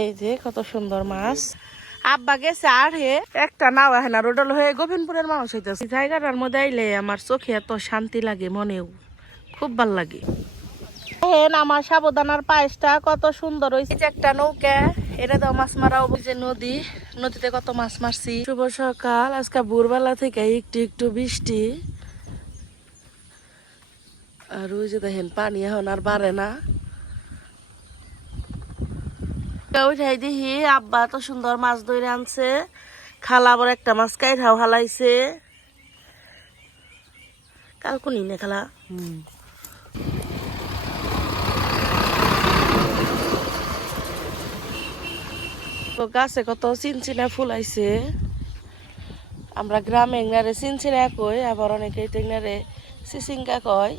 এই যে কত সুন্দর মাছ। আব্বা গেছে আর হে একটা নাও আহে না রোডল হয়ে গোবিনপুরের মানুষ হইতেছে। জায়গাটার মধ্যে আইলে আমার চোখে এত শান্তি লাগে মনেও খুব ভালো লাগে। হেন আমার সাবধানার পায়েসটা কত সুন্দর হয়েছে একটা নৌকা এটা তো মাছ মারা ওই যে নদী নদীতে কত মাছ মারছি। শুভ সকাল আজকে ভোরবেলা থেকে একটু একটু বৃষ্টি। আর ওই যে দেখেন পানি এখন আর বাড়ে না। উঠাই দেখি আব্বা এত সুন্দর মাছ ধরে আনছে। খালা আবার একটা মাছ কাই কাইঠাও হালাইছে কালকুনি নে খালা? গাছে কত চিনচিনা ফুল আইছে। আমরা গ্রামে এগনারে চিনচিনা কই আবার অনেকে টেগনারে চিচিঙ্কা কয়।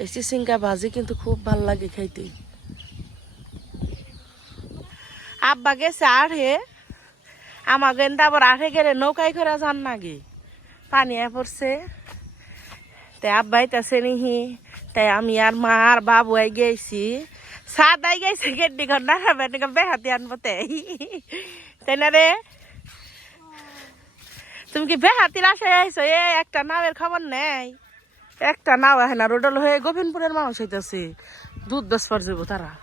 এই চিচিঙ্কা ভাজি কিন্তু খুব ভালো লাগে খাইতে। আব্বা গেছে হে আমার গেন্দা আবার আঠে গেলে নৌকায় করে যান নাকি? পানি পড়ছে। তাই আব্বাই তাছে নিহি। তাই আমি আর মা আর বাবু আই গেছি। সাদাই গেছে গেড্ডি ঘর বেটিকে বেহাতি আনব তাই তাই না রে? তুমি কি বেহাতির আশায় আইছো? এ, একটা নাওয়ের খবর নেই। একটা নাও আহে না, রোডল হয়ে গোবিন্দপুরের মানুষ হইতেছে। দুধ বেশ পর যাব তারা।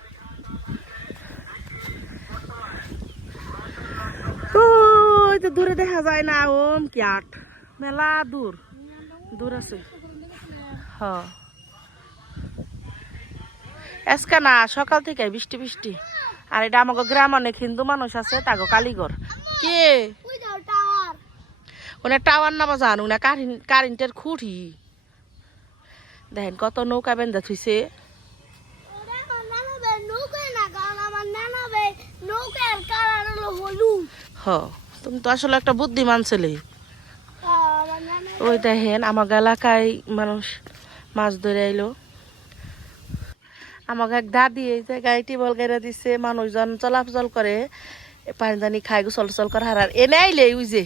দূরে দেখা যায় না ওম কি আট? মেলা দূর। দূর আছে। হ। না, সকাল থেকে বৃষ্টি বৃষ্টি। আর এটা আমাকে গ্রাম অনেক হিন্দু মানুষ আছে, তাগো কালীগড়। কে? ওনে টাওয়ার নামা জানো না কারেন্টের খুঁটি। দেখেন কত নৌকা বেঁধে থুইছে। ওরে হ, তুমি তো আসলে একটা বুদ্ধিমান ছেলে। ওই দেখেন আমার এলাকায় মানুষ মাছ ধরে আইলো। আমাকে এক দাদি এই জায়গায় টিবল গেড়ে দিছে, মানুষজন চলাচল করে পানি দানি খাই গোসল টোসল করে হারার এনে আইলে ওই যে,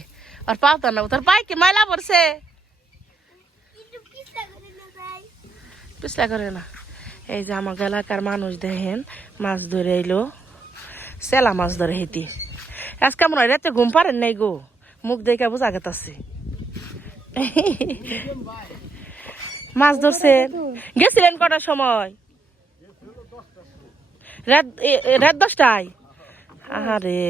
আর পাওতা না, তোর পাই কি ময়লা পড়ছে? পিছলা করে না। এই যে আমার এলাকার মানুষ দেখেন, মাছ ধরে আইলো। সেলা মাছ ধরে হেঁটে। আজকে মনে হয় রাতে ঘুম পারেন নাই গো। মুখ দেখে বোঝা গেতাছে। মাছ ধরছেন গেছিলেন কটার সময়? রাত রাত দশটায়? আহারে।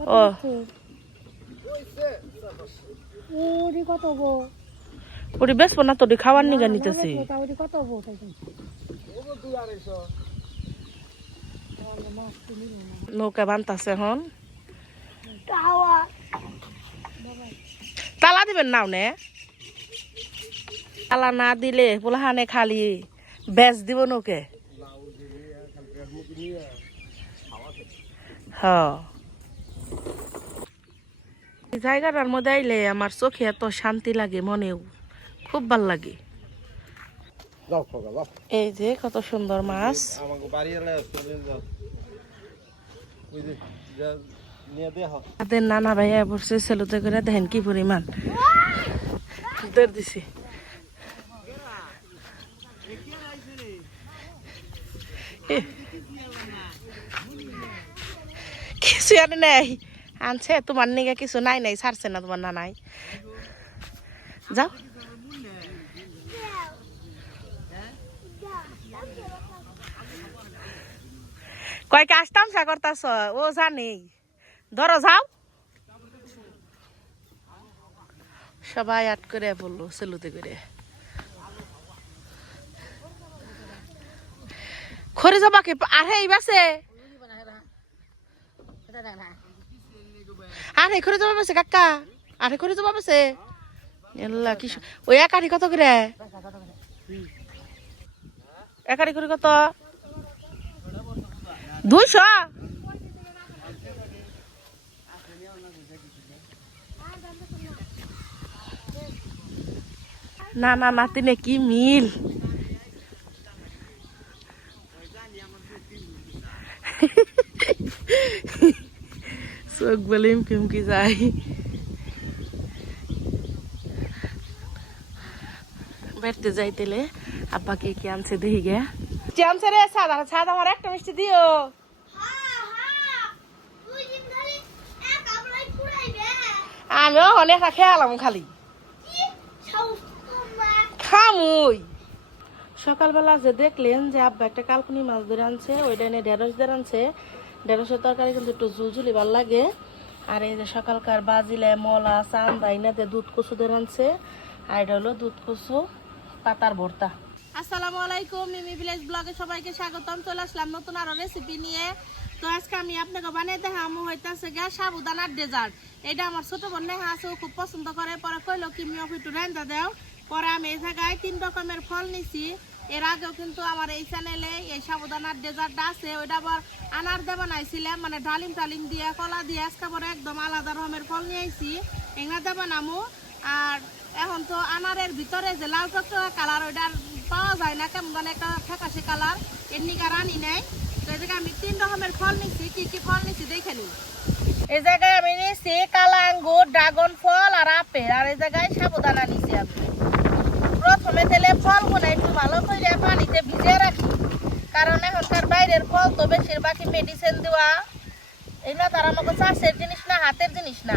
ও। ওরে বেশ না তোটি খাওয়ার নিগা নিতেছে। নৌকা বানতাছে এখন। তালা দিবেন নাও নে। তালা না দিলে পোলাহানে খালি বেচ দিব নৌকে। হ। জায়গাটার মধ্যে আইলে আমার চোখে এত শান্তি লাগে মনেও। খুব ভালো লাগে। এই যে কত সুন্দর মাছ। তাদের নানা ভাইয়া বসছে সেলুতে করে দেখেন কি পরিমাণ। দিছি। কিছু আনে নাই। আনছে তোমার নিগে কিছু নাই নাই ছাড়ছে না তোমার নানাই। যাও। কয় কাজ তামসা করতাছ ও জানি। ধরো, যাও। সবাই আট করে বলল, সেলুতে করে। খরে যাবা কি? আরে, এই বাসে। আরে, খরে যাবা কাকা। আরে, খরে যাবা বাসে। এল্লা, কি সু- ওই একারি কত করে? একারি করে কত? দুইশো না না নাতিনে কি মিল চোখ বলে ইমকি উমকি যায় বেড়তে যাইতেলে আব্বাকে কি আনছে দেখি গে কি আনছে রে সাদা সাদা আমার একটা মিষ্টি দিও। আমিও অনেক খেয়ালাম খালি। খামুই। সকালবেলা যে দেখলেন যে আব্বা একটা কালকুনি মাছ ধরে আনছে, ওইটা এনে ঢেঁড়স ধরে আনছে। ঢেঁড়সের তরকারি কিন্তু একটু ঝুলঝুলি ভালো লাগে। আর এই যে সকালকার বাজিলে মলা চান্দা ইনাতে দুধ কচু ধরে আনছে। আর এটা হলো দুধ কচু পাতার ভর্তা। আসসালামু আলাইকুম, মিমি ভিলেজ ব্লগে সবাইকে স্বাগতম। চলে আসলাম নতুন আরও রেসিপি নিয়ে। তো আজকে আমি আপনাকে বানিয়ে দেখামু হইতাছে গা সাবুদানার ডেজার্ট এটা আমার ছোট বোন নেহা আছে খুব পছন্দ করে। পরে কইলো, কি মিও একটু রান্দা দাও। পরে আমি এই জায়গায় তিন রকমের ফল নিছি। এর আগেও কিন্তু আমার এই চ্যানেলে এই সাবুদানার ডেজার্টটা আছে। ওইটা আবার আনার দিয়ে বানাইছিলাম মানে ডালিম টালিম দিয়ে, কলা দিয়ে। আজকে পরে একদম আলাদা রকমের ফল নিয়ে আইছি, এগুলা দিয়ে বানামু। আর এখন তো আনারের ভিতরে যে লাল টকটকা কালার ওইটার পাওয়া যায় না, কেমন মানে একটা ফ্যাকাশে কালার, এর নিকা রানি নেই। তো এই আমি তিন রকমের ফল নিছি, কি কি ফল নিছি দেখে নিই। এই জায়গায় আমি নিছি কালা আঙ্গুর, ড্রাগন ফল আর আপেল, আর এই জায়গায় সাবুদানা নিছি আমি। প্রথমে তেলে ফলগুলো একটু ভালো করে পানিতে ভিজে রাখি, কারণ এখনকার বাইরের ফল তো বেশিরভাগই মেডিসিন দেওয়া। না তারা আমাকে চাষের জিনিস না, হাতের জিনিস না।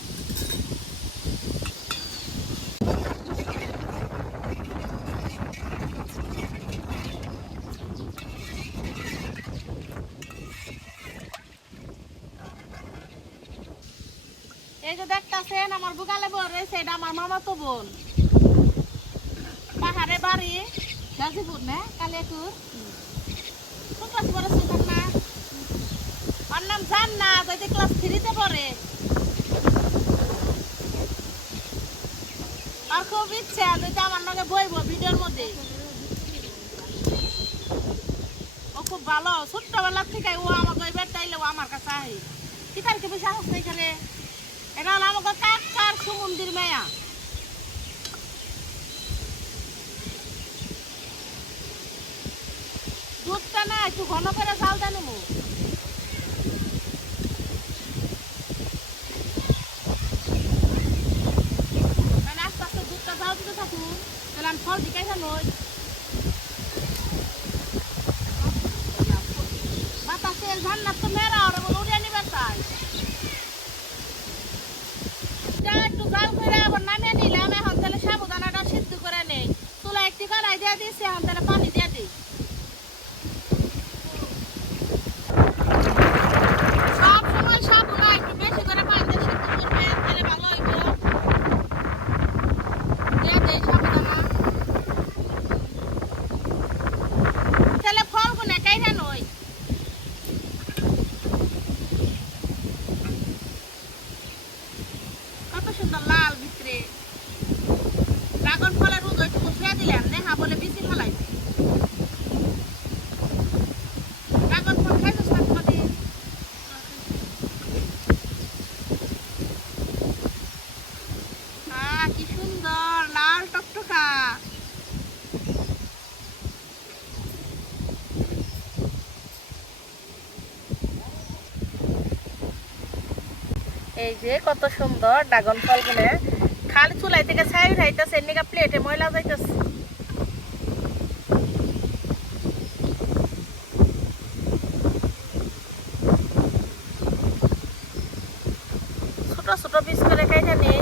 এই যে দেখতাছেন, আমার বুকালে বোন রয়েছে, এটা আমার মামা তো বোন। পাহাড়ে বাড়ি, গাজীপুর, না? কালিয়াকুর? ক্লাস পড়েছে তার না? ওর নাম জান না যাইতে ক্লাস থ্রিতে পড়ে। আর খুব ইচ্ছা, যদি আমার লগে বইব ভিডিওর মধ্যে। ও খুব ভালো, ছোট্টবেলার থেকে ও আমাকে এবার তাইলে ও আমার কাছে আহে। কি তারিখে বেশি আসে না এখানে? এটা হলো আমাকে কাকার সুমন্দির মেয়া? দুধটা না, একটু ঘন করে মু মানে আস্তে আস্তে দুধটা জাল দিতে থাকুন। তাহলে আমি ফল দিকাই নই বাতাসে ঝান্নার তো মেরা ওরা বলে উড়িয়ে নিবে তাই যা একটু জাল করে আবার নামিয়ে নিলাম এখন তাহলে সাবুদানাটা সিদ্ধ করে নেই তুলা একটি কড়াই দিয়ে দিয়েছি এখন তাহলে পানি দিয়ে দিই সব সময় সাবুনা একটু বেশি করে পানিতে সিদ্ধ করবে তাহলে ভালো হইব দিয়ে দেই সাবুদানা তাহলে ফলগুলো কাইরা নই কত সুন্দর লাল ভিতরে ড্রাগন ফলের রোদ একটু ছুঁয়ে দিলাম নেহা বলে বেশি ফলাই ড্রাগন ফল খাইছিস না কোনোদিন আহ, কি সুন্দর লাল টকটকা এই যে কত সুন্দর ড্রাগন ফলগুলো। খালি চুলাই থেকে ছাই উঠাইতেছে এদিকে প্লেটে ময়লা যাইতেছে। ছোট ছোট পিস করে নেই।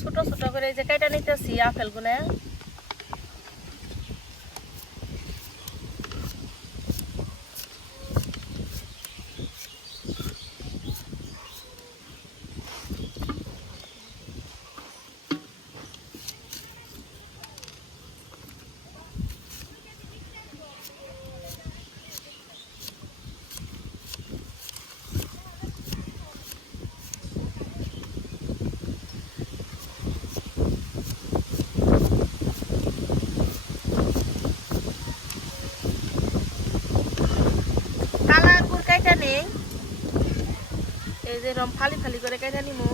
ছোট ছোট করে যে কেটে নিতেছি আপেল গুনে এই যে রম ফালি ফালি করে কেটে নিমু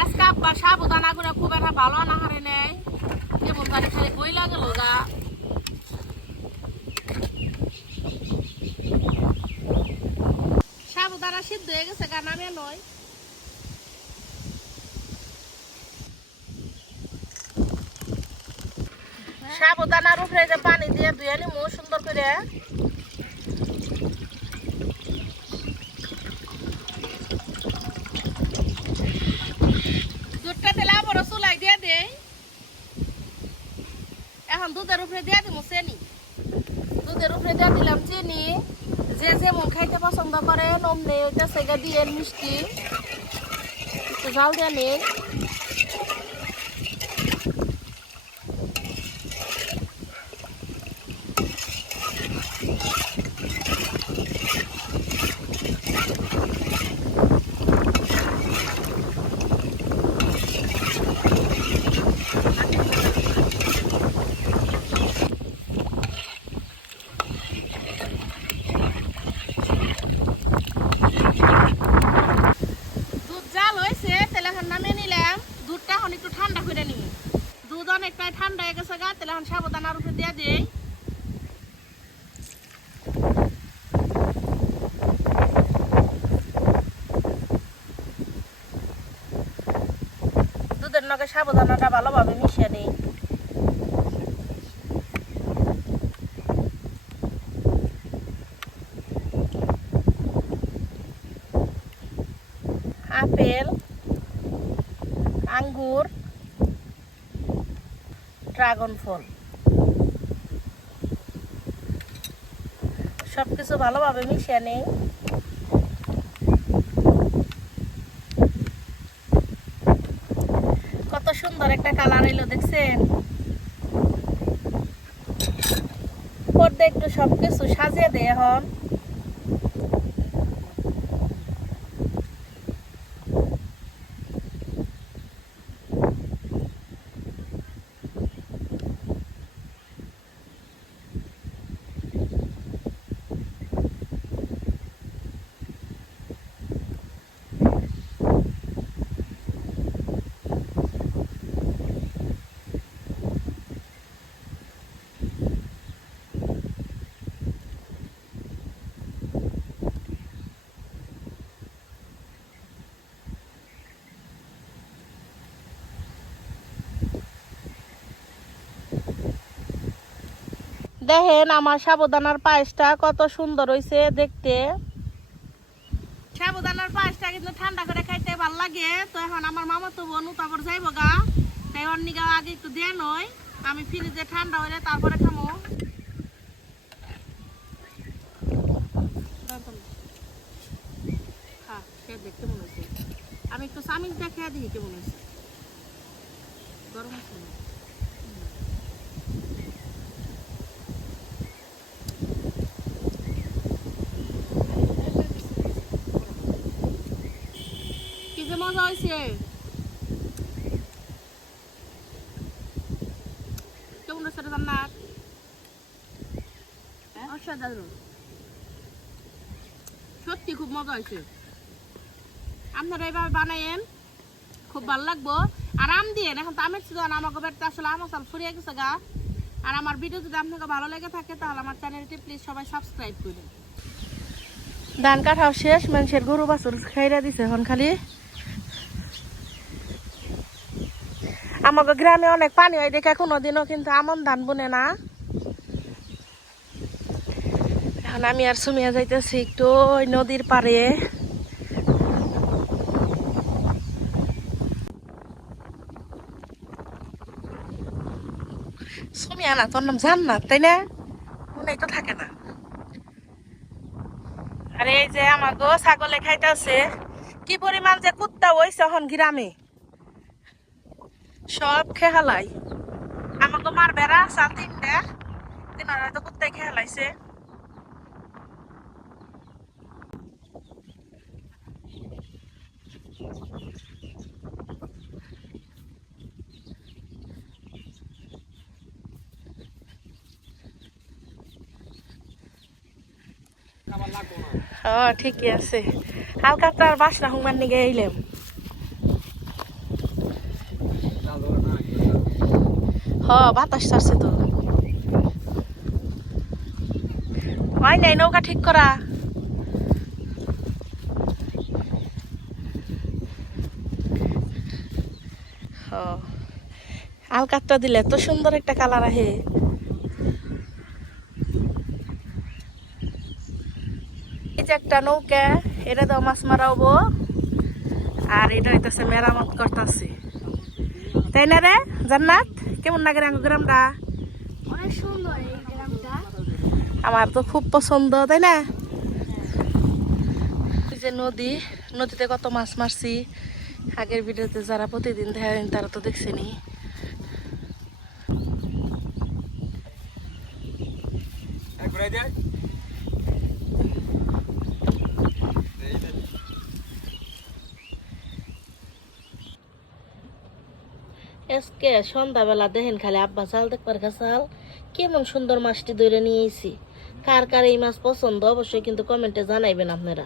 আজকে আব্বা সাবধানা করে খুব একটা ভালো না হারে নেই। কেমন বাড়ি খালি বই লাগল গা। সাবধানা সিদ্ধ হয়ে গেছে গা নামে নয় সাবধানার উপরে যে পানি দিয়ে ধুয়ে নিমু সুন্দর করে দুধটা তেলে আবার দিয়ে দেই। এখন দুধের উপরে দিয়ে দিব চেনি। দুধের উপরে দিয়ে দিলাম চিনি। যে যেমন খাইতে পছন্দ করে নম নেই ওইটা সেগা দিয়ে মিষ্টি। একটু জাল দিয়ে নেই দুধ জাল হয়েছে তেলে এখন নামিয়ে নিলাম দুধটা এখন একটু ঠান্ডা করে নিই দুধ অনেকটাই ঠান্ডা হয়ে গেছে গা, তাহলে এখন সাবধানার উপরে দিয়ে দিই দুধের নগে সাবধানাটা ভালোভাবে মিশিয়ে নিই আপেল আঙ্গুর ড্রাগন ফল। সব কিছু ভালোভাবে মিশিয়ে নেই। কত সুন্দর একটা কালার এলো, দেখছেন? পর্দা একটু সবকিছু সাজিয়ে দেয় এখন। দেখেন আমার সাবধানার পায়েসটা কত সুন্দর হয়েছে দেখতে। সাবধানার পায়েসটা কিন্তু ঠান্ডা করে খাইতে ভালো লাগে। তো এখন আমার মামা তো বোন তারপর যাইব গা। তাই নিগা আগে একটু দিয়ে নয়। আমি ফ্রিজে ঠান্ডা হলে তারপরে খামো। খা, খেয়ে দেখ কেমন আমি একটু চামিচ দিয়ে খেয়ে দেখি কেমন হয়েছে গরম আছে না? কি যে মজা হয়েছে কেমন রে জান্নাত সত্যি খুব মজা হয়েছে আপনারা এইভাবে বানায়েন খুব ভালো লাগবো আর আম দিয়ে এখন তো আমের সিজন আমাকে বাড়িতে আসলে আম আসাল ফুরিয়ে গেছে গা আর আমার ভিডিও যদি আপনাকে ভালো লেগে থাকে তাহলে আমার চ্যানেলটি প্লিজ সবাই সাবস্ক্রাইব করবেন ধান কাটাও শেষ মানুষের গরু বাছুর খাইরা দিছে এখন খালি। আমাকে গ্রামে অনেক পানি হয় দেখে কোনোদিনও কিন্তু আমন ধান বনে না। এখন আমি আর সুমিয়া যাইতেছি একটু ওই নদীর পাড়ে। দুনিয়া না, তোর নাম জান্নাত, তাই না? মনে তো থাকে না। আরে এই যে আমার গো ছাগলে খাইতেছে, কি পরিমাণ যে কুত্তা হইছে এখন গ্রামে? সব খেহালাই আমাকে মার বেড়া সাল তিনটা তিনারা তো কুত্তাই খেহালাইছে ঠিকই আছে। হালকা তার বাসনা হুমার নিগে এলাম হ, বাতাস ছাড়ছে তো। হয় নাই, নৌকা ঠিক করা। আলকাতটা দিলে তো সুন্দর একটা কালার আহে। এই যে একটা নৌকা, এটা দাও মাছ মারাবো। আর এটা হইতেছে মেরামত করতেছে। তাই না রে, জান্নাত? কেমন লাগে গ্রাম গ্রামটা অনেক সুন্দর এই গ্রামটা। আমার তো খুব পছন্দ তাই না? এই যে নদী নদীতে কত মাছ মারছি। আগের ভিডিওতে যারা প্রতিদিন দেখেন তারা তো দেখছেনি আজকে সন্ধ্যাবেলা দেখেন খালি আব্বা চাল দেখবার চাল। কেমন সুন্দর মাছটি ধরে নিয়েছি কার কার এই মাছ পছন্দ অবশ্যই কিন্তু কমেন্টে জানাইবেন আপনারা।